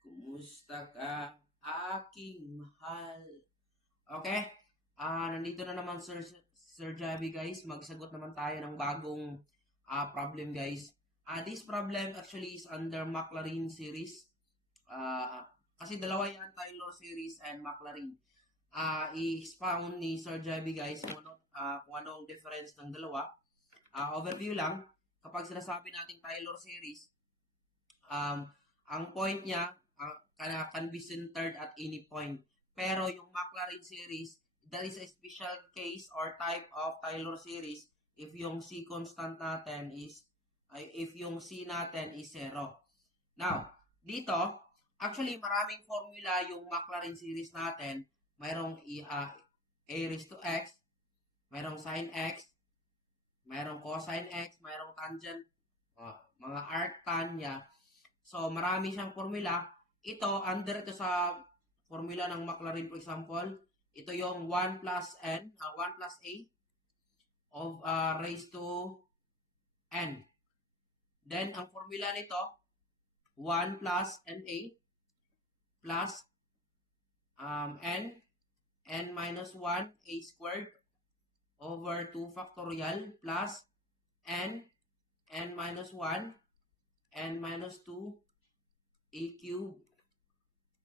Kumusta ka, aking mahal? Okay, nandito na naman Sir Javi guys. Magsagot naman tayo ng bagong problem guys. This problem actually is under McLaren series. Ah, kasi dalawa yan, Taylor series and McLaren. I-expound ni Sir Javi guys kung ano ang difference ng dalawa. Overview lang, kapag sinasabi natin Taylor series, Um, ang point niya, can be centered at any point. Pero yung McLaren series, that is a special case or type of Taylor series if yung C constant natin is, if yung C natin is 0. Now, dito, actually maraming formula yung McLaren series natin. Mayroong A raised to X, mayroong sin X, mayroong cosine X, mayroong tangent, mga arctan niya. So, marami siyang formula. Ito, under ito sa formula ng McLaren, for example. Ito yung 1 plus n, 1 plus a of raised to n. Then, ang formula nito, 1 plus na plus n minus 1 a squared over 2 factorial plus n minus 1 n minus 2 a cube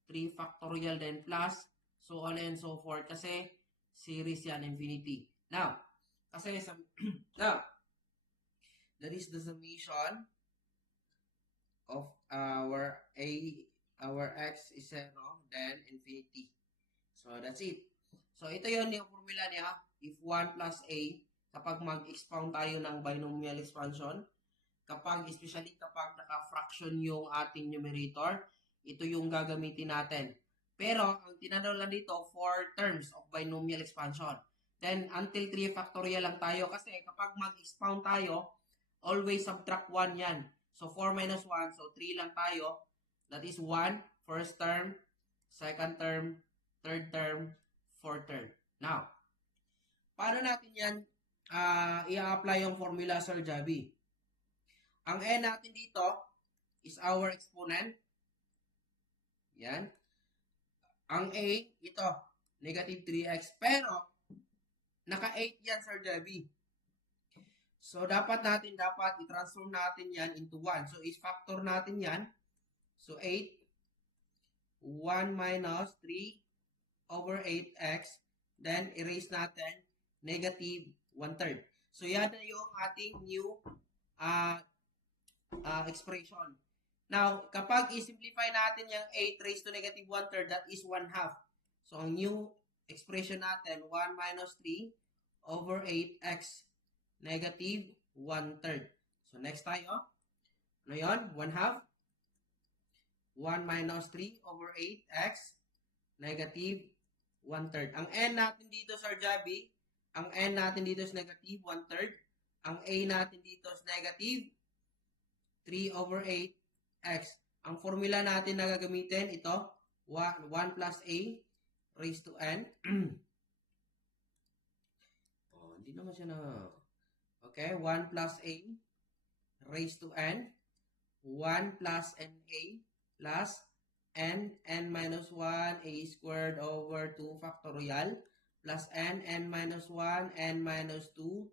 3 factorial then plus so on and so forth kasi series yan infinity. Now, kasi now, that is the summation of our x is 0 then infinity. So that's it. So ito yon yung formula niya. If 1 plus a, kapag mag-expound tayo ng binomial expansion, especially kapag naka-fraction yung ating numerator, ito yung gagamitin natin. Pero, ang tinanong lang dito, 4 terms of binomial expansion. Then, until 3 factorial lang tayo. Kasi kapag mag-expound tayo, always subtract 1 yan. So, 4 minus 1, so 3 lang tayo. That is 1, first term, second term, third term, fourth term. Now, paano natin yan i-apply yung formula, Sir Javi? Ang n natin dito is our exponent. Yan. Ang a, ito, negative 3x. Pero, naka-8 yan, Sir Javi. So, dapat i-transform natin yan into 1. So, is-factor natin yan. So, 8, 1 minus 3 over 8x. Then, erase natin, negative 1/3. So, yan na yung ating new expression. Now, kapag i-simplify natin yung 8 raised to negative 1/3, that is 1/2. So, ang new expression natin, 1 minus 3 over 8x, negative 1/3. So, next tayo. Ano yun? 1/2. 1 minus 3 over 8x, negative 1/3. Ang n natin dito, Sir Javi, ang n natin dito is negative 1/3. Ang a natin dito is negative 3 over 8x. Ang formula natin na gagamitin, ito, 1 plus a raised to n. Hindi naman siya na... Okay, 1 plus a raised to n. 1 plus na plus n minus 1 a squared over 2 factorial plus n minus 1 n minus 2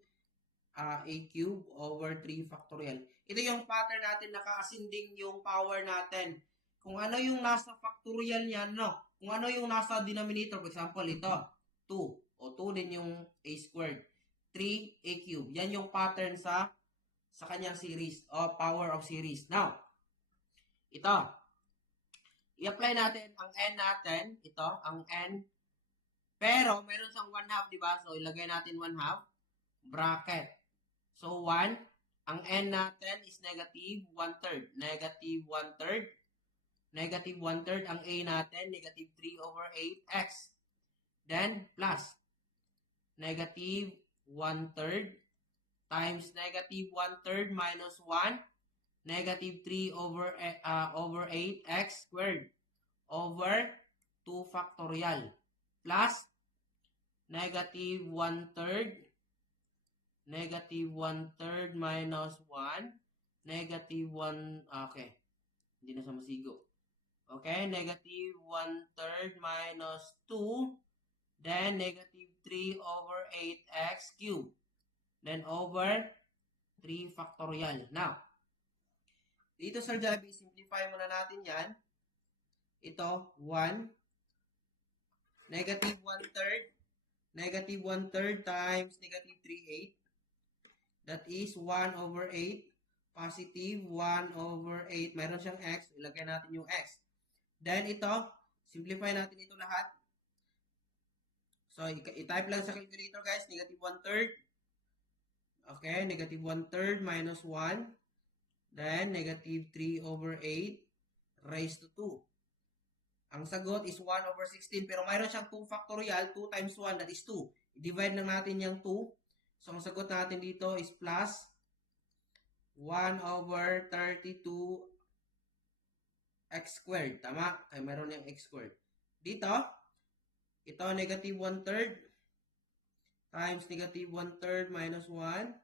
a cube over 3 factorial. Ito yung pattern natin, naka-ascending yung power natin. Kung ano yung nasa factorial niyan, no? Kung ano yung nasa denominator, for example, ito, 2. O 2 din yung a squared. 3 a cube. Yan yung pattern sa kanyang series o power of series. Now, ito. I-apply natin ang n natin. Ito, ang n. Pero, meron siyang 1/2, diba? So, ilagay natin 1/2. Bracket. So, 1, ang n natin is negative 1/3. Negative 1/3. Negative 1/3. Ang a natin, negative 3 over 8x. Then, plus. Negative 1/3 times negative 1/3 minus 1. Negative 3 over 8x squared over 2 factorial. Plus, negative 1/3 minus 1, negative 1, okay, hindi na siya masigo. Okay, negative 1/3 minus 2. Then negative 3 over 8x cubed. Then over 3 factorial. Now, dito Sir Javi, simplify muna natin yan. Ito, 1. Negative 1/3. Negative 1/3 times negative 3/8. That is 1 over 8. Positive 1 over 8. Mayroon siyang x. Ilagay natin yung x. Then ito, simplify natin ito lahat. So, i-type lang sa calculator guys. Negative 1/3. Okay, negative 1/3 minus 1. Then, negative 3 over 8 raised to 2. Ang sagot is 1 over 16. Pero mayroon siyang 2 factorial. 2 times 1, that is 2. I-divide lang natin yung 2. So, ang sagot natin dito is plus 1 over 32 x squared. Tama? Kaya mayroon yung x squared. Dito, ito negative 1/3 times negative 1/3 minus 1.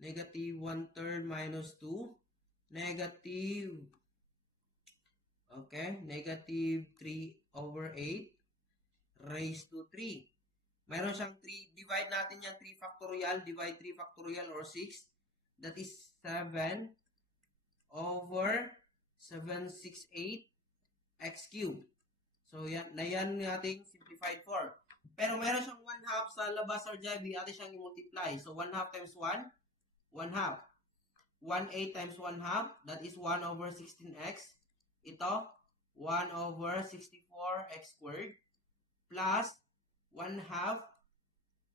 Negative 1/3 minus 2. Negative, okay, negative 3 over 8 raised to 3. Mayroon siyang 3. Divide natin yung 3 factorial. Divide 3 factorial or 6. That is 7 over 768 x cubed. So, yan nating simplified form. Pero meron siyang 1/2 sa labas or Javi, ate siyang i-multiply. So, 1/2 times 1, 1/2. 1/8 times 1/2, that is 1 over 16x. Ito, 1 over 64x squared plus 1/2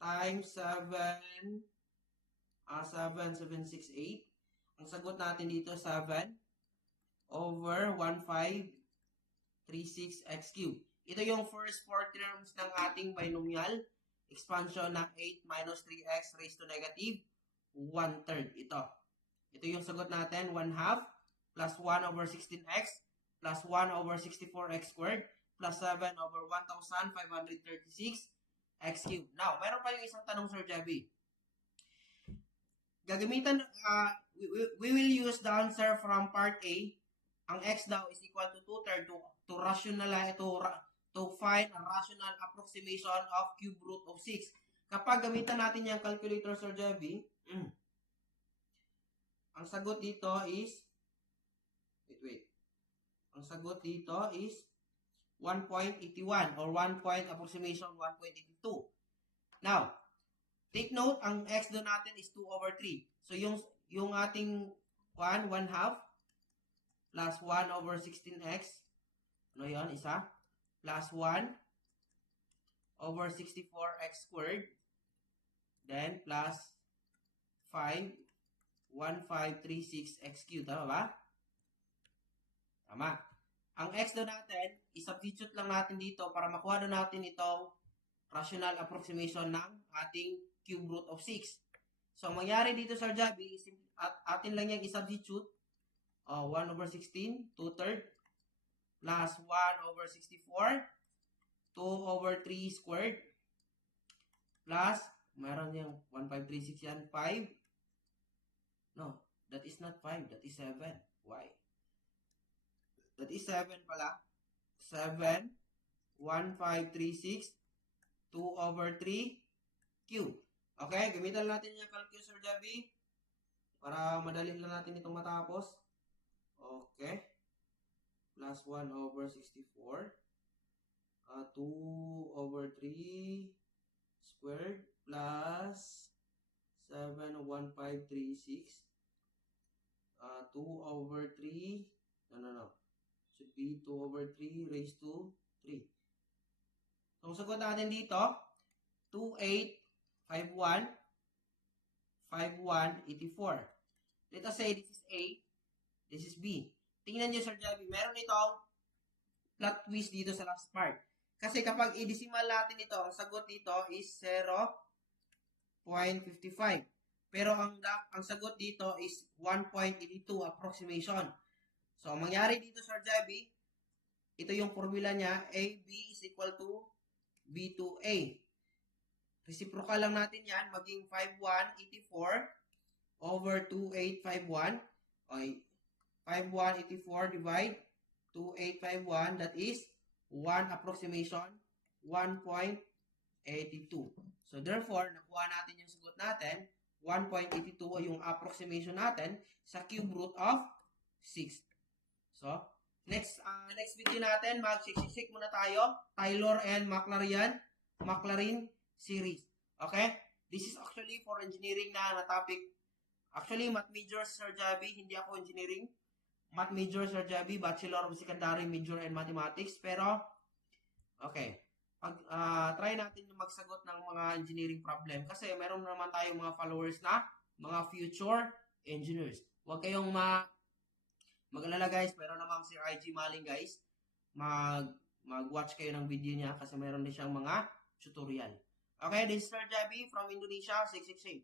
times 768. Ang sagot natin dito, 7 over 1536x cubed. Ito yung first 4 terms ng ating binomial expansion ng 8 minus 3x raised to negative 1/3. Ito yung sagot natin, 1/2 plus 1 over 16x plus 1 over 64x squared plus 7 over 1536 x cubed. Now, meron pa yung isang tanong, Sir Javi. Gagamitan, we will use the answer from part A. Ang x daw is equal to 2/3 to rationalize, to find a rational approximation of cube root of 6. Kapag gamitan natin yung calculator, Sir Javi, ang sagot dito is, wait. Ang sagot dito is 1.81 or 1 point approximation 1.82. Now, take note, ang x doon natin is 2 over 3. So, yung ating 1/2 plus 1 over 16x, ano yun, isa, plus 1 over 64x squared, then plus 5, 1536x cubed. Tama ba? Tama. Ang x doon natin, i-substitute lang natin dito para makuha na natin itong rational approximation ng ating cube root of 6. So, ang mangyari dito sa Javi, atin lang yung i-substitute. 1 over 16, 2/3, plus 1 over 64, 2 over 3 squared, plus, meron yung 1536 yan, 5. No, that is not 5, that is 7. Why? That is 7 pala. 7, 1536, 2 over 3, cube. Okay, gamitan natin yung calculator, Javi, para madali lang natin itong matapos. Okay. Plus 1 over 64. 2 over 3 squared plus 71536. 2 over 3. No. Should be 2 over 3 raised to 3. So, ang sagot natin dito, 2851, 5184. Let us say this is A, this is B. Tingnan nyo, Sir Javi, meron itong plot twist dito sa last part. Kasi kapag i-decimal natin ito, ang sagot dito is 0.55. Pero ang sagot dito is 1.82 approximation. So, ang mangyari dito, Sir Javi, ito yung formula niya, AB is equal to B to A. Reciprocal lang natin yan, maging 5184 over 2851. Okay, 5184 divide 2851, that is 1 approximation, 1.82. So therefore, nakuha natin yung sagot natin, 1.82 o yung approximation natin sa cube root of 6. So, next video natin, mag-siksik muna tayo, Taylor and Maclaurin series. Okay? This is actually for engineering na topic. Actually, math major Sir Javi, hindi ako engineering. Math major Sir Javi, Bachelor of Secondary major in Mathematics. Pero, okay. Try natin magsagot ng mga engineering problem kasi meron naman tayong mga followers na mga future engineers. Huwag kayong mag-alala guys, meron namang si IG Maling guys. Mag-watch kayo ng video niya kasi meron din siyang mga tutorial. Okay, this is Sir Javi from Indonesia, 668.